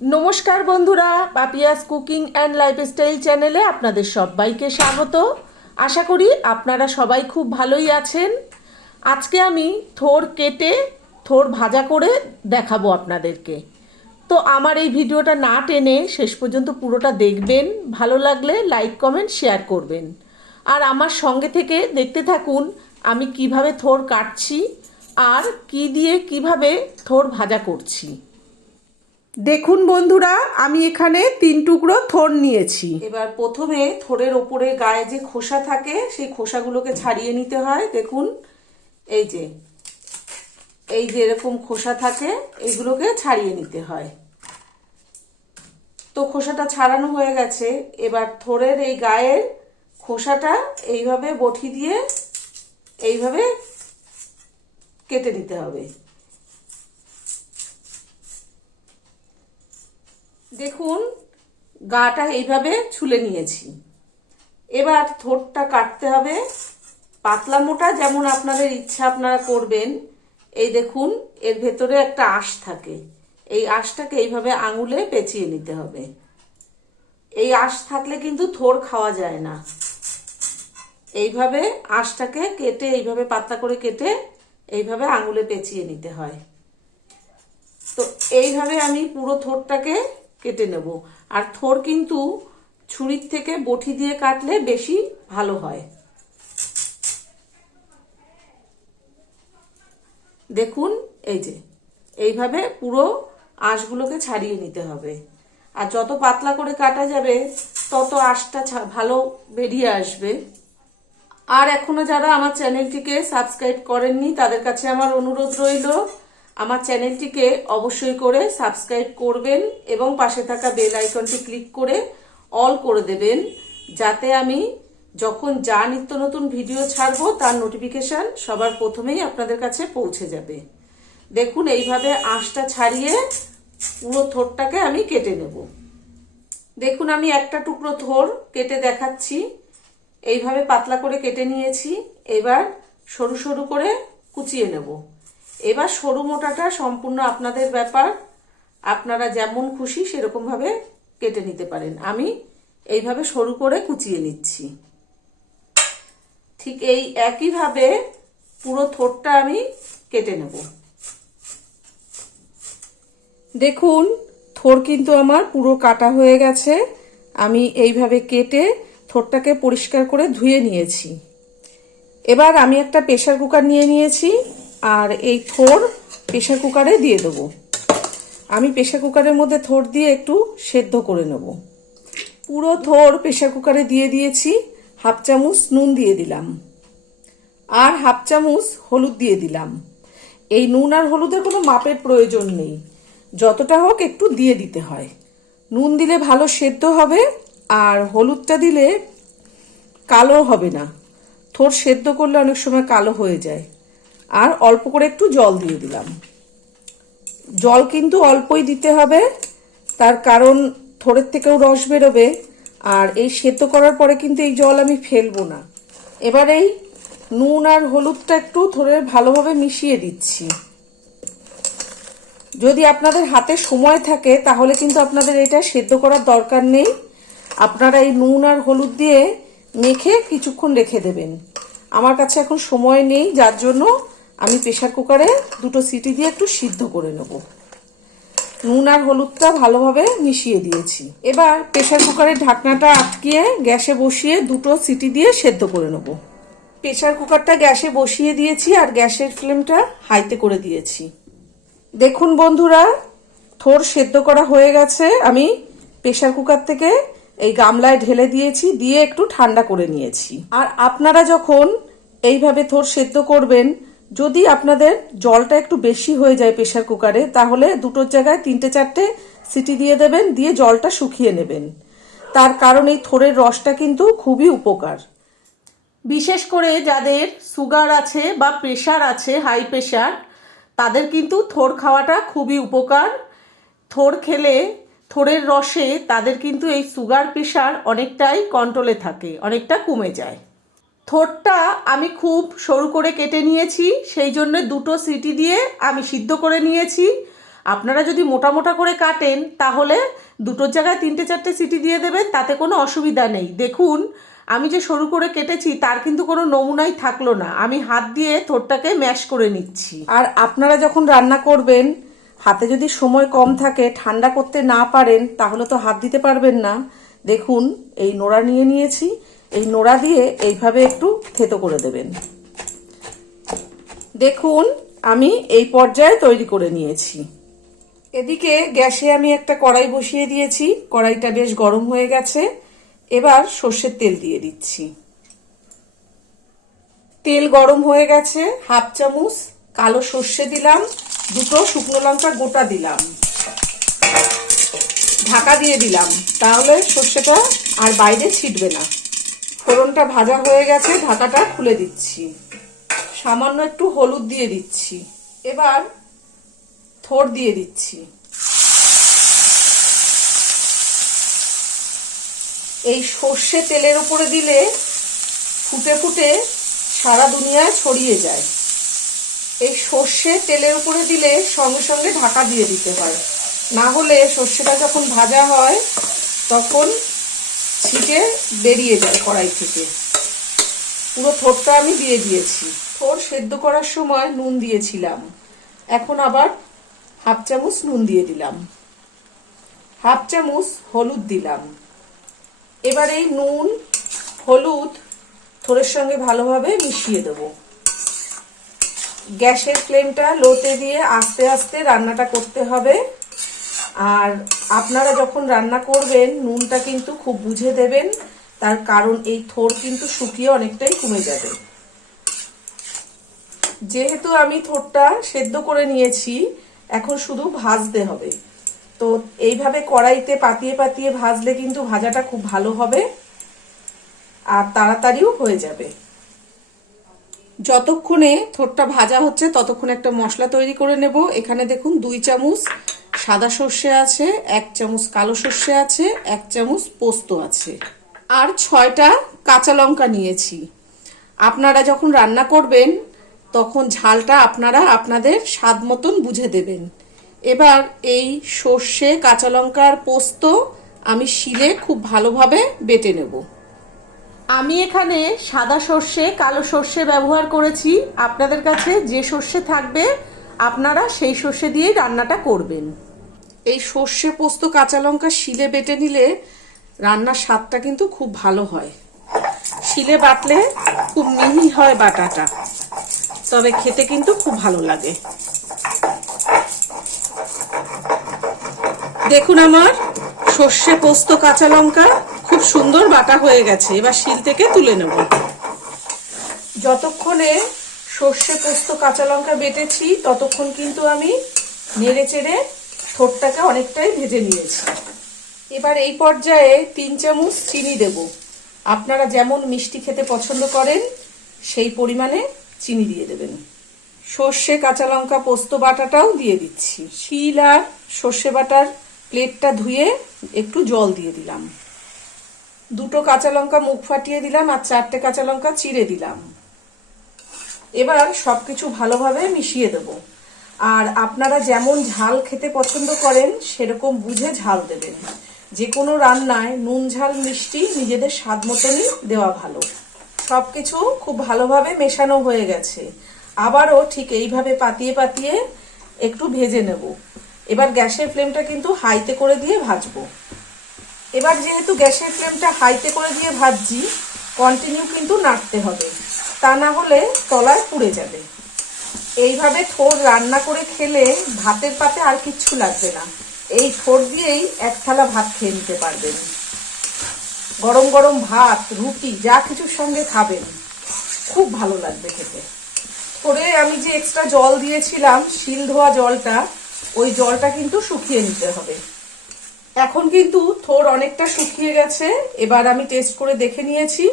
নমস্কার বন্ধুরা, Papiya's cooking and lifestyle চ্যানেলে আপনাদের সবাইকে স্বাগত। আশা করি আপনারা সবাই খুব ভালোই আছেন। আজকে আমি থোর কেটে, থোর ভাজা করে দেখাবো আপনাদেরকে। তো আমার এই ভিডিওটা না টেনে শেষ পর্যন্ত পুরোটা দেখবেন, ভালো লাগলে লাইক, কমেন্ট, শেয়ার করবেন। আর আমার সঙ্গে থেকে দেখতে থাকুন, আমি কীভাবে থোর কাটছি আর কি দিয়ে কীভাবে থোর ভাজা করছি। দেখুন বন্ধুরা, আমি এখানে তিন টুকরো থোর নিয়েছি। এবার প্রথমে থোরের ওপরে গায়ে যে খোসা থাকে, সেই খোসাগুলোকে ছাড়িয়ে নিতে হয়। দেখুন, এই যে এই যে এরকম খোসা থাকে এইগুলোকে ছাড়িয়ে নিতে হয়। তো খোসাটা ছাড়ানো হয়ে গেছে। এবার থোরের এই গায়ের খোসাটা এইভাবে বটি দিয়ে এইভাবে কেটে নিতে হবে। দেখুন, গাটা এইভাবে ছুলে নিয়েছি। এবার থোটটা কাটতে হবে। পাতলা মোটা যেমন আপনাদের ইচ্ছা আপনারা করবেন, এই দেখুন, এর ভেতরে একটা আঁশ থাকে। এই আঁশটাকে এইভাবে আঙুলে পেঁচিয়ে নিতে হবে। এই আঁশ থাকলে কিন্তু থোর খাওয়া যায় না। এইভাবে আঁশটাকে কেটে, এইভাবে পাতলা করে কেটে, এইভাবে আঙুলে পেঁচিয়ে নিতে হয়। তো এইভাবে আমি পুরো থোরটাকে কেটে নেব। আর থোর কিন্তু ছুরির থেকে বটি দিয়ে কাটলে বেশি ভালো হয়। দেখুন, এই যে, এইভাবে পুরো আঁশগুলোকে ছাড়িয়ে নিতে হবে। আর যত পাতলা করে কাটা যাবে, তত আঁশটা ভালো বেরিয়ে আসবে। আর এখনও যারা আমার চ্যানেলটিকে সাবস্ক্রাইব করেননি, তাদের কাছে আমার অনুরোধ রইল আমার চ্যানেলটিকে অবশ্যই করে সাবস্ক্রাইব করবেন এবং পাশে থাকা বেল আইকনটি ক্লিক করে অল করে দেবেন, যাতে আমি যখন যা নিত্য নতুন ভিডিও ছাড়বো তার নোটিফিকেশন সবার প্রথমেই আপনাদের কাছে পৌঁছে যাবে। দেখুন, এইভাবে আঁশটা ছাড়িয়ে পুরো থোরটাকে আমি কেটে নেব। দেখুন, আমি একটা টুকরো থোর কেটে দেখাচ্ছি। এইভাবে পাতলা করে কেটে নিয়েছি। এবার সরু সরু করে কুচিয়ে নেব। এবার সরু মোটাটা সম্পূর্ণ আপনাদের ব্যাপার। আপনারা যেমন খুশি সেরকমভাবে কেটে নিতে পারেন। আমি এইভাবে সরু করে কুচিয়ে নিচ্ছি। ঠিক এই একইভাবে পুরো থোরটা আমি কেটে নেব। দেখুন, থোর কিন্তু আমার পুরো কাটা হয়ে গেছে। আমি এইভাবে কেটে থোরটাকে পরিষ্কার করে ধুয়ে নিয়েছি। এবার আমি একটা প্রেশার কুকার নিয়ে নিয়েছি। আর এই থোর প্রেশার কুকারে দিয়ে দেবো। আমি প্রেশার কুকারের মধ্যে থোর দিয়ে একটু সেদ্ধ করে নেব। পুরো থোর প্রেশার কুকারে দিয়ে দিয়েছি, হাফ চামচ নুন দিয়ে দিলাম। আর হাফ চামচ হলুদ দিয়ে দিলাম। এই নুন আর হলুদের কোনো মাপের প্রয়োজন নেই। যতটা হোক একটু দিয়ে দিতে হয়। নুন দিলে ভালো সেদ্ধ হবে, আর হলুদটা দিলে কালো হবে না। থোর সেদ্ধ করলে অনেক সময় কালো হয়ে যায়। আর অল্প করে একটু জল দিয়ে দিলাম। জল কিন্তু অল্পই দিতে হবে, তার কারণ থোড়ের থেকেও রস বেরোবে, আর এই সেদ্ধ করার পরে কিন্তু এই জল আমি ফেলব না। এবার এই নুন আর হলুদটা একটু থোড়ের ভালোভাবে মিশিয়ে দিচ্ছি। যদি আপনাদের হাতে সময় থাকে, তাহলে কিন্তু আপনাদের এটা সেদ্ধ করার দরকার নেই। আপনারা এই নুন আর হলুদ দিয়ে মেখে কিছুক্ষণ রেখে দেবেন। আমার কাছে এখন সময় নেই, যার জন্য আমি প্রেশার কুকারে দুটো সিটি দিয়ে একটু সিদ্ধ করে নেব। নুন আর হলুদটা ভালোভাবে মিশিয়ে দিয়েছি। এবার প্রেশার কুকারের ঢাকনাটা আটকিয়ে গ্যাসে বসিয়ে দুটো সিটি দিয়ে সেদ্ধ করে নেব। প্রেশার কুকারটা গ্যাসে বসিয়ে দিয়েছি আর গ্যাসের ফ্লেমটা হাইতে করে দিয়েছি। দেখুন বন্ধুরা, থোর সেদ্ধ করা হয়ে গেছে। আমি প্রেশার কুকার থেকে এই গামলায় ঢেলে দিয়েছি, দিয়ে একটু ঠান্ডা করে নিয়েছি। আর আপনারা যখন এইভাবে থোর সেদ্ধ করবেন যদি আপনাদের জলটা একটু বেশি হয়ে যায় প্রেশার কুকারে তাহলে দুটোর জায়গায় তিনটে চারটে সিটি দিয়ে দেবেন, দিয়ে জলটা শুকিয়ে নেবেন। তার কারণ এই থোরের রসটা কিন্তু খুবই উপকার। বিশেষ করে যাদের সুগার আছে বা প্রেশার আছে হাই প্রেশার তাদের কিন্তু থোর খাওয়াটা খুবই উপকার। থোর খেলে থোরের রসে তাদের কিন্তু এই সুগার প্রেশার অনেকটাই কন্ট্রোলে থাকে, অনেকটা কমে যায়। থোরটা আমি খুব সরু করে কেটে নিয়েছি, সেই জন্য দুটো সিটি দিয়ে আমি সিদ্ধ করে নিয়েছি। আপনারা যদি মোটা মোটা করে কাটেন, তাহলে দুটোর জায়গায় তিনটে চারটে সিটি দিয়ে দেবেন, তাতে কোনো অসুবিধা নেই। দেখুন, আমি যে সরু করে কেটেছি, তার কিন্তু কোনো নমুনাই থাকল না। আমি হাত দিয়ে থোরটাকে ম্যাশ করে নিচ্ছি। আর আপনারা যখন রান্না করবেন, হাতে যদি সময় কম থাকে, ঠান্ডা করতে না পারেন, তাহলে তো হাত দিতে পারবেন না। দেখুন, এই নোড়া নিয়ে নিয়েছি। এই নোড়া দিয়ে এইভাবে একটু থেতো করে দেবেন। দেখুন, আমি এই পর্যায়ে তৈরি করে নিয়েছি। এদিকে গ্যাসে আমি একটা কড়াই বসিয়ে দিয়েছি। কড়াইটা বেশ গরম হয়ে গেছে। এবার সর্ষের তেল দিয়ে দিচ্ছি। তেল গরম হয়ে গেছে, হাফ চামচ কালো সর্ষে দিলাম, দুটো শুকনো লঙ্কা গোটা দিলাম। ঢাকা দিয়ে দিলাম, তাহলে সর্ষেটা আর বাইরে ছিটবে না। ফোড়নটা ভাজা হয়ে গেছে, ঢাকাটা খুলে দিচ্ছি। সামান্য একটু হলুদ দিয়ে দিচ্ছি। এবার থোর দিয়ে দিচ্ছি। এই সর্ষে তেলের উপরে দিলে ফুটে ফুটে সারা দুনিয়ায় ছড়িয়ে যায়। এই সর্ষে তেলের উপরে দিলে সঙ্গে সঙ্গে ঢাকা দিয়ে দিতে হয়। না হলে সর্ষেটা যখন ভাজা হয়, তখন ছিটে বেরিয়ে যায় কড়াই থেকে। পুরো থোরটা আমি দিয়ে দিয়েছি। থোর সেদ্ধ করার সময় নুন দিয়েছিলাম। এখন আবার হাফ চামচ নুন দিয়ে দিলাম। হাফ চামচ হলুদ দিলাম। এবার এই নুন, হলুদ থোরের সঙ্গে ভালোভাবে মিশিয়ে দেব। গ্যাসের ফ্লেমটা লোতে দিয়ে আস্তে আস্তে রান্নাটা করতে হবে। আর আপনারা যখন রান্না করবেন, নুনটা কিন্তু খুব বুঝে দেবেন। তার কারণ এই থোর কিন্তু শুকিয়ে অনেকটাই কমে যাবে। যেহেতু আমি থোরটা সেদ্ধ করে নিয়েছি, এখন শুধু ভাজতে হবে। তো এইভাবে কড়াইতে পাতিয়ে পাতিয়ে ভাজলে কিন্তু ভাজাটা খুব ভালো হবে আর তাড়াতাড়িও হয়ে যাবে। যতক্ষণে থোরটা ভাজা হচ্ছে, ততক্ষণ একটা মশলা তৈরি করে নেব। এখানে দেখুন, দুই চামচ সাদা সর্ষে আছে, এক চামচ কালো সর্ষে আছে, এক চামচ পোস্ত আছে। আর ছয়টা কাঁচা লঙ্কা নিয়েছি। আপনারা যখন রান্না করবেন, তখন ঝালটা আপনারা আপনাদের স্বাদ মতন বুঝে দেবেন। এবার এই সর্ষে, কাঁচা লঙ্কার পোস্ত আমি শিলে খুব ভালোভাবে বেটে নেব। আমি এখানে সাদা সর্ষে, কালো সর্ষে ব্যবহার করেছি। আপনাদের কাছে যে সর্ষে থাকবে, আপনারা সেই সর্ষে দিয়েই রান্নাটা করবেন। এই সর্ষে পোস্ত, কাঁচা লঙ্কা শিলে বেটে নিলে রান্নার স্বাদটা কিন্তু খুব ভালো হয়। শিলে বাটলে খুব মিহি হয় বাটাটা, তবে খেতে কিন্তু খুব ভালো লাগে। দেখুন আমার সর্ষে পোস্ত, কাঁচা লঙ্কা খুব সুন্দর বাটা হয়ে গেছে, এবার শিল থেকে তুলে নেব। যতক্ষণে সর্ষে পোস্ত, কাঁচা লঙ্কা বেটেছি, ততক্ষণ কিন্তু আমি নেড়ে চেড়ে ঠোঁটটাকে অনেকটাই ভেজে নিয়েছি। এবার এই পর্যায়ে তিন চামচ চিনি দেব। আপনারা যেমন মিষ্টি খেতে পছন্দ করেন, সেই পরিমাণে চিনি দিয়ে দেবেন। সর্ষে কাঁচা লঙ্কা পোস্ত বাটাটাও দিয়ে দিচ্ছি। শিল আর সর্ষে বাটার প্লেটটা ধুয়ে একটু জল দিয়ে দিলাম। দুটো কাঁচা লঙ্কা মুখ ফাটিয়ে দিলাম আর চারটে কাঁচা লঙ্কা চিড়ে দিলাম। এবার সবকিছু ভালোভাবে মিশিয়ে দেব। আর আপনারা যেমন ঝাল খেতে পছন্দ করেন, সেরকম বুঝে ঝাল দেবেন। যে কোনো রান্নায় নুন, ঝাল, মিষ্টি নিজেদের স্বাদ মতনই দেওয়া ভালো। সব কিছু খুব ভালোভাবে মেশানো হয়ে গেছে। আবারও ঠিক এইভাবে পাতিয়ে পাতিয়ে একটু ভেজে নেব। এবার গ্যাসের ফ্লেমটা কিন্তু হাইতে করে দিয়ে ভাজবো। এবার যেহেতু গ্যাসের ফ্লেমটা হাইতে করে দিয়ে ভাজছি কন্টিনিউ কিন্তু নাড়তে হবে। তা না হলে তলায় পুড়ে যাবে। এইভাবে থোর রান্না করে খেলে ভাতের পাতে আর কিচ্ছু লাগবে না। এই থোর দিয়েই এক থালা ভাত খেয়ে নিতে পারবেন। গরম গরম ভাত, রুটি, যা কিছুর সঙ্গে খাবেন। খুব ভালো লাগবে খেতে। থোরে আমি যে এক্সট্রা জল দিয়েছিলাম, শিল ধোয়া জলটা, ওই জলটা কিন্তু শুকিয়ে নিতে হবে। এখন কিন্তু থোর অনেকটা শুকিয়ে গেছে। এবার আমি টেস্ট করে দেখে নিয়েছি।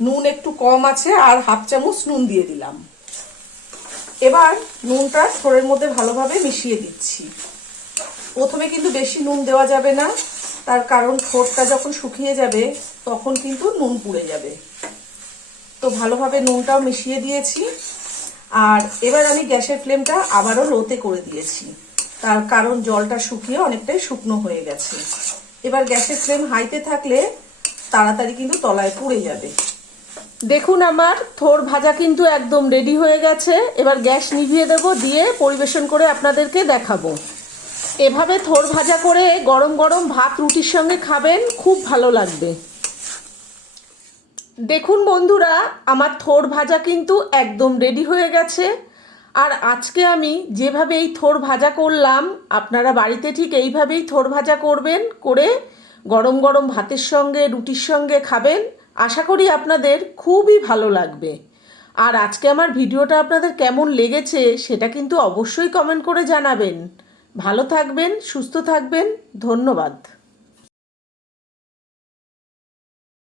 নুন একটু কম আছে আর হাফ চামচ নুন দিয়ে দিলাম। এবার নুনটা থোরের মধ্যে ভালোভাবে মিশিয়ে দিচ্ছি। প্রথমে কিন্তু বেশি নুন দেওয়া যাবে না, তার কারণ থোরটা যখন শুকিয়ে যাবে, তখন কিন্তু নুন পুড়ে যাবে। তো ভালোভাবে নুনটাও মিশিয়ে দিয়েছি। আর এবার আমি গ্যাসের ফ্লেমটা আবারও লোতে করে দিয়েছি। তার কারণ জলটা শুকিয়ে অনেকটাই শুকনো হয়ে গেছে। এবার গ্যাসের ফ্লেম হাইতে থাকলে তাড়াতাড়ি কিন্তু তলায় পুড়ে যাবে। দেখুন আমার, থোর ভাজা কিন্তু একদম রেডি হয়ে গেছে। এবার গ্যাস নিভিয়ে দেবো, দিয়ে পরিবেশন করে আপনাদেরকে দেখাবো। এভাবে থোর ভাজা করে গরম গরম ভাত রুটির সঙ্গে খাবেন, খুব ভালো লাগবে। দেখুন বন্ধুরা, আমার থোর ভাজা কিন্তু একদম রেডি হয়ে গেছে। আর আজকে আমি যেভাবে এই থোর ভাজা করলাম, আপনারা বাড়িতে ঠিক এইভাবেই থোর ভাজা করবেন, করে গরম গরম ভাতের সঙ্গে, রুটির সঙ্গে খাবেন। আশা করি আপনাদের খুবই ভালো লাগবে। আর আজকে আমার ভিডিওটা আপনাদের কেমন লেগেছে সেটা কিন্তু অবশ্যই কমেন্ট করে জানাবেন। ভালো থাকবেন, সুস্থ থাকবেন, ধন্যবাদ।